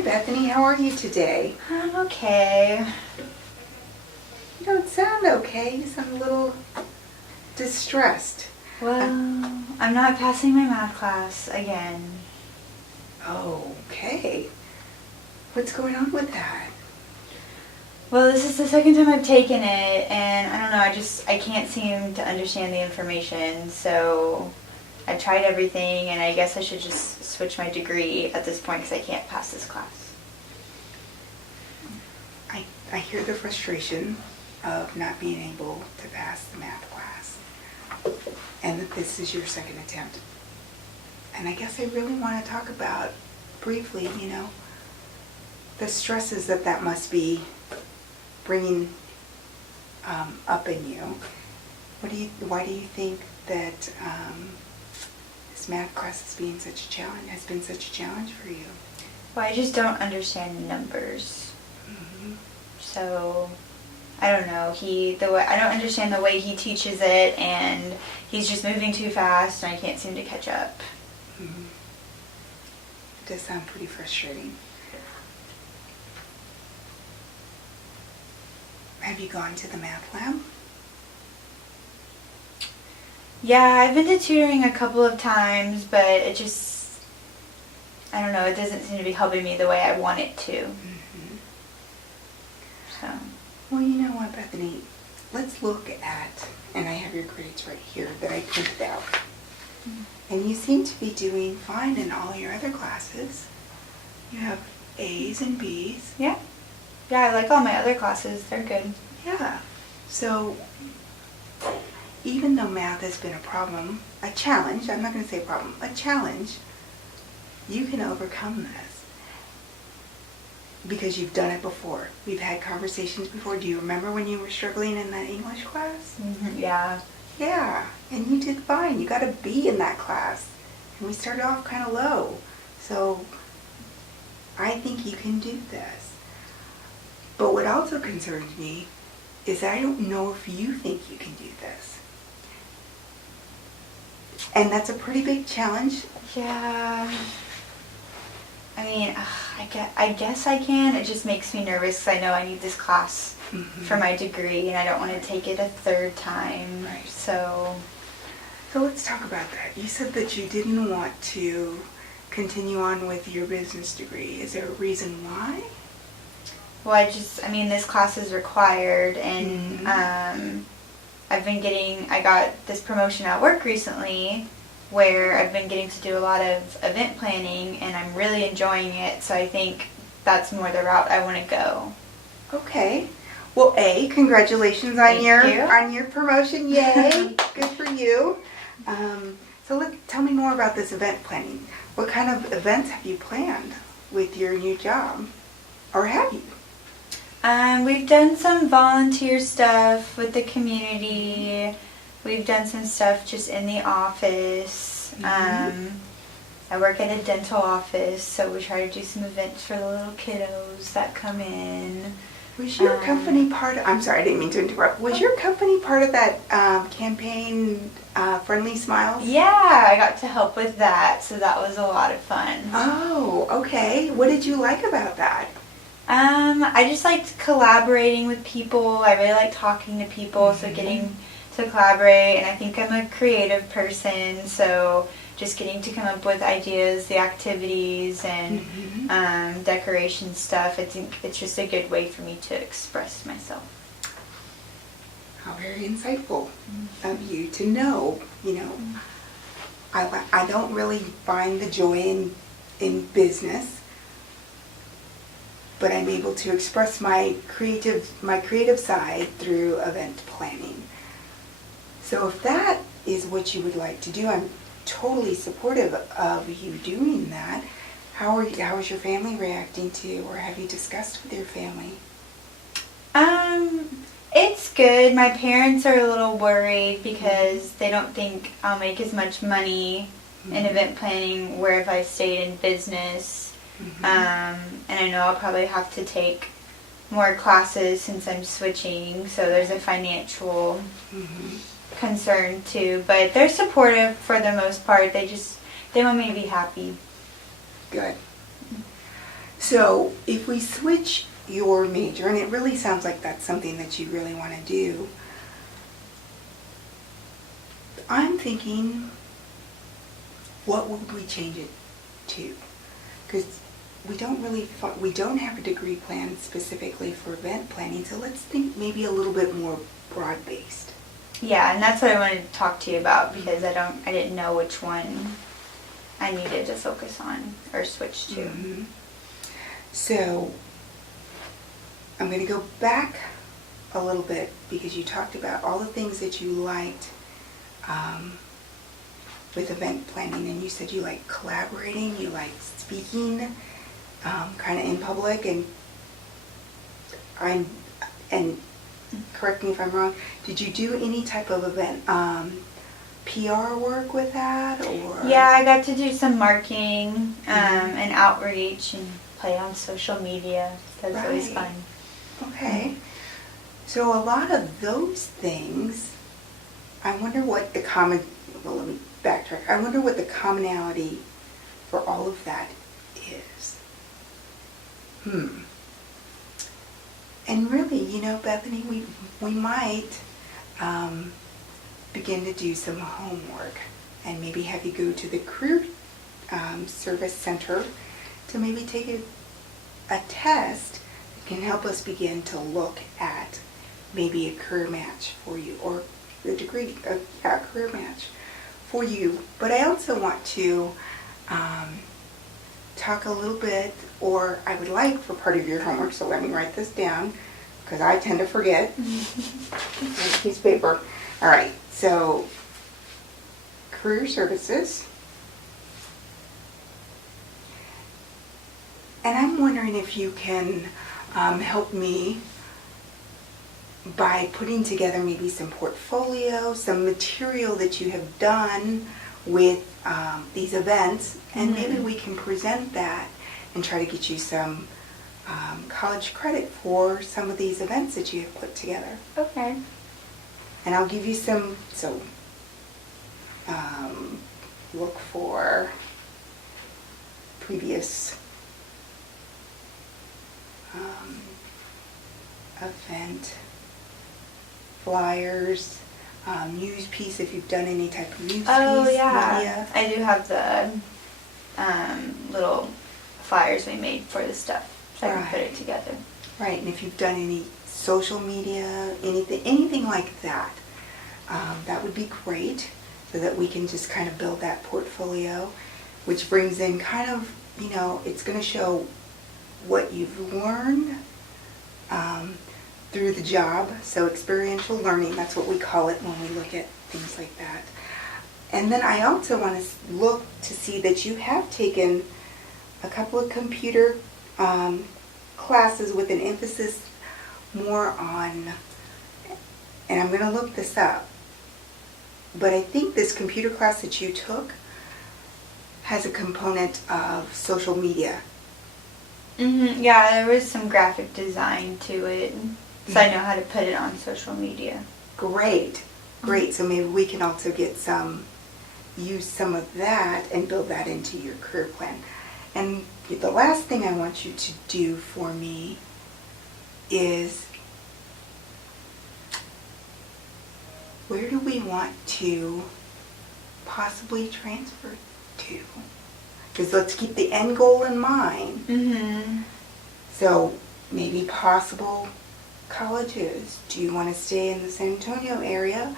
Hi, Bethany. How are you today? I'm okay. You don't sound okay. You sound a little distressed. Well, I'm not passing my math class again. Okay. What's going on with that? Well, this is the second time I've taken it, and I don't know, I can't seem to understand the information, so I tried everything, and I guess I should just switch my degree at this point because I can't pass this class. I hear the frustration of not being able to pass the math class, and that this is your second attempt. And I guess I really want to talk about briefly, the stresses that must be bringing up in you. Why do you think that this math class has been such a challenge for you? Well, I just don't understand numbers. Mm-hmm. So, I don't know. I don't understand the way he teaches it, and he's just moving too fast, and I can't seem to catch up. Mm-hmm. It does sound pretty frustrating. Have you gone to the math lab? Yeah, I've been to tutoring a couple of times, but it just, I don't know, it doesn't seem to be helping me the way I want it to. Mm-hmm. So. Well, you know what, Bethany? Let's look at, and I have your grades right here that I printed out. Mm-hmm. And you seem to be doing fine in all your other classes. You have A's and B's. Yeah. Yeah, I like all my other classes. They're good. Yeah. So, even though math has been a problem, a challenge, I'm not going to say problem, a challenge, you can overcome this. Because you've done it before. We've had conversations before. Do you remember when you were struggling in that English class? Mm-hmm. Yeah. Yeah. And you did fine. You got a B in that class. And we started off kind of low. So, I think you can do this. But what also concerns me is I don't know if you think you can do this. And that's a pretty big challenge. Yeah. I mean, I guess I can. It just makes me nervous because I know I need this class for my degree, and I don't want to take it a third time. Right. So let's talk about that. You said that you didn't want to continue on with your business degree. Is there a reason why? Well, I mean, this class is required, and I got this promotion at work recently where I've been getting to do a lot of event planning, and I'm really enjoying it, so I think that's more the route I want to go. Okay. Well, congratulations on your promotion. Yay. Good for you. So tell me more about this event planning. What kind of events have you planned with your new job? Or have you? We've done some volunteer stuff with the community. We've done some stuff just in the office. I work at a dental office, so we try to do some events for the little kiddos that come in. Was your company part of, I'm sorry, I didn't mean to interrupt. Was your company part of that campaign, Friendly Smiles? Yeah, I got to help with that, so that was a lot of fun. Oh, okay. What did you like about that? I just liked collaborating with people. I really like talking to people, so getting to collaborate, and I think I'm a creative person, so just getting to come up with ideas, the activities, and decoration stuff. I think it's just a good way for me to express myself. How very insightful of you to know, I don't really find the joy in business, but I'm able to express my creative side through event planning. So if that is what you would like to do, I'm totally supportive of you doing that. How is your family reacting to, or have you discussed with your family? It's good. My parents are a little worried because they don't think I'll make as much money in event planning where if I stayed in business. And I know I'll probably have to take more classes since I'm switching, so there's a financial concern too. But they're supportive for the most part. They want me to be happy. Good. So if we switch your major, and it really sounds like that's something that you really want to do, I'm thinking, what would we change it to? Because we don't have a degree plan specifically for event planning, so let's think maybe a little bit more broad-based. Yeah, and that's what I wanted to talk to you about, because I didn't know which one I needed to focus on or switch to. Mm-hmm. So I'm going to go back a little bit, because you talked about all the things that you liked with event planning, and you said you like collaborating, you like speaking kind of in public, and correct me if I'm wrong, did you do any type of event PR work with that, or? Yeah, I got to do some marketing and outreach and play on social media. That was always Right. fun. Okay. So a lot of those things, I wonder what the well, let me backtrack. I wonder what the commonality for all of that is. And really, Bethany, we might begin to do some homework and maybe have you go to the Career Service Center to maybe take a test that can help us begin to look at maybe a career match for you, or a degree, a career match for you. But I also want to talk a little bit, or I would like for part of your homework, so let me write this down, because I tend to forget. Piece of paper. All right, so career services. And I'm wondering if you can help me by putting together maybe some portfolio, some material that you have done with these events, and maybe we can present that and try to get you some college credit for some of these events that you have put together. Okay. And I'll give you some, so look for previous event flyers, news piece, if you've done any type of news piece. Oh, yeah. Media. I do have the little flyers we made for the stuff, so I can put it together. Right, and if you've done any social media, anything like that, that would be great, so that we can just kind of build that portfolio, which brings in kind of, it's going to show what you've learned through the job. So experiential learning, that's what we call it when we look at things like that. And then I also want to look to see that you have taken a couple of computer classes with an emphasis more on, and I'm going to look this up, but I think this computer class that you took has a component of social media. Yeah, there was some graphic design to it, so I know how to put it on social media. Great. So maybe we can also use some of that and build that into your career plan. And the last thing I want you to do for me is, where do we want to possibly transfer to? Because let's keep the end goal in mind. So maybe possible colleges. Do you want to stay in the San Antonio area?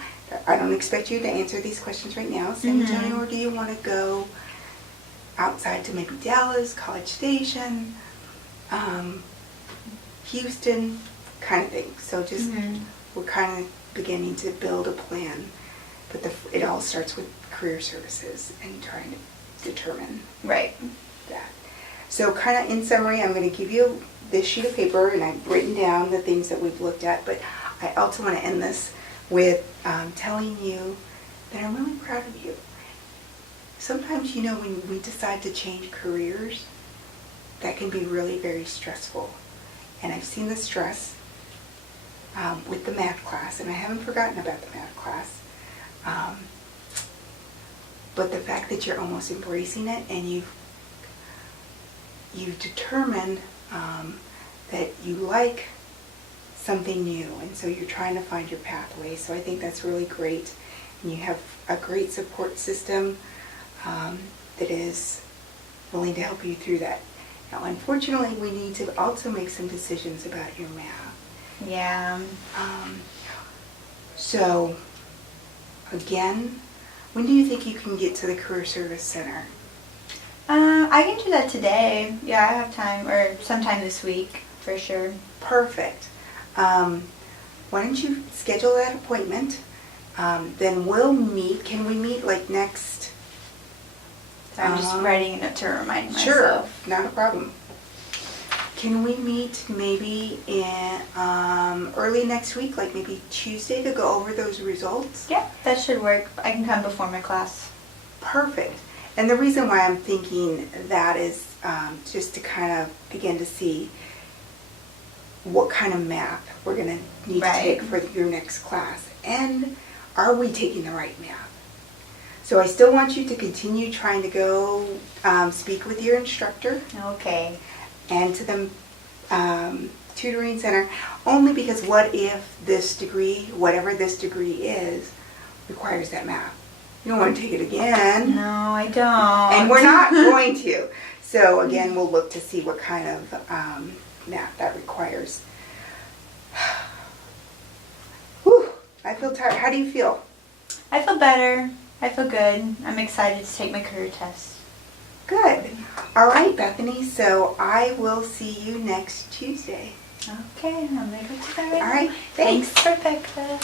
I don't expect you to answer these questions right now, San Antonio, or do you want to go outside to maybe Dallas, College Station, Houston, kind of thing. So just we're kind of beginning to build a plan, but it all starts with career services and trying to determine that. So kind of in summary, I'm going to give you this sheet of paper, and I've written down the things that we've looked at, but I also want to end this with telling you that I'm really proud of you. Sometimes, when we decide to change careers, that can be really very stressful. And I've seen the stress with the math class, and I haven't forgotten about the math class. But the fact that you're almost embracing it, and you've determined that you like something new, and so you're trying to find your pathway. So I think that's really great. And you have a great support system that is willing to help you through that. Now, unfortunately, we need to also make some decisions about your math. Yeah. So, again, when do you think you can get to the Career Service Center? I can do that today. Yeah, I have time, or sometime this week, for sure. Perfect. Why don't you schedule that appointment? Then we'll meet. Can we meet like next? I'm just writing a note to remind myself. Sure, not a problem. Can we meet maybe in early next week, like maybe Tuesday, to go over those results? Yeah, that should work. I can come before my class. Perfect. And the reason why I'm thinking that is just to kind of begin to see what kind of math we're going to need to take for your next class. And are we taking the right math? So I still want you to continue trying to go speak with your instructor. Okay. And to the tutoring center, only because what if this degree, whatever this degree is, requires that math? You don't want to take it again. No, I don't. And we're not going to. So again, we'll look to see what kind of math that requires. Whew, I feel tired. How do you feel? I feel better. I feel good. I'm excited to take my career test. Good. All right, Bethany. So I will see you next Tuesday. Okay, I'm going to go to that right All now. right. Thanks. Thanks, Rebecca.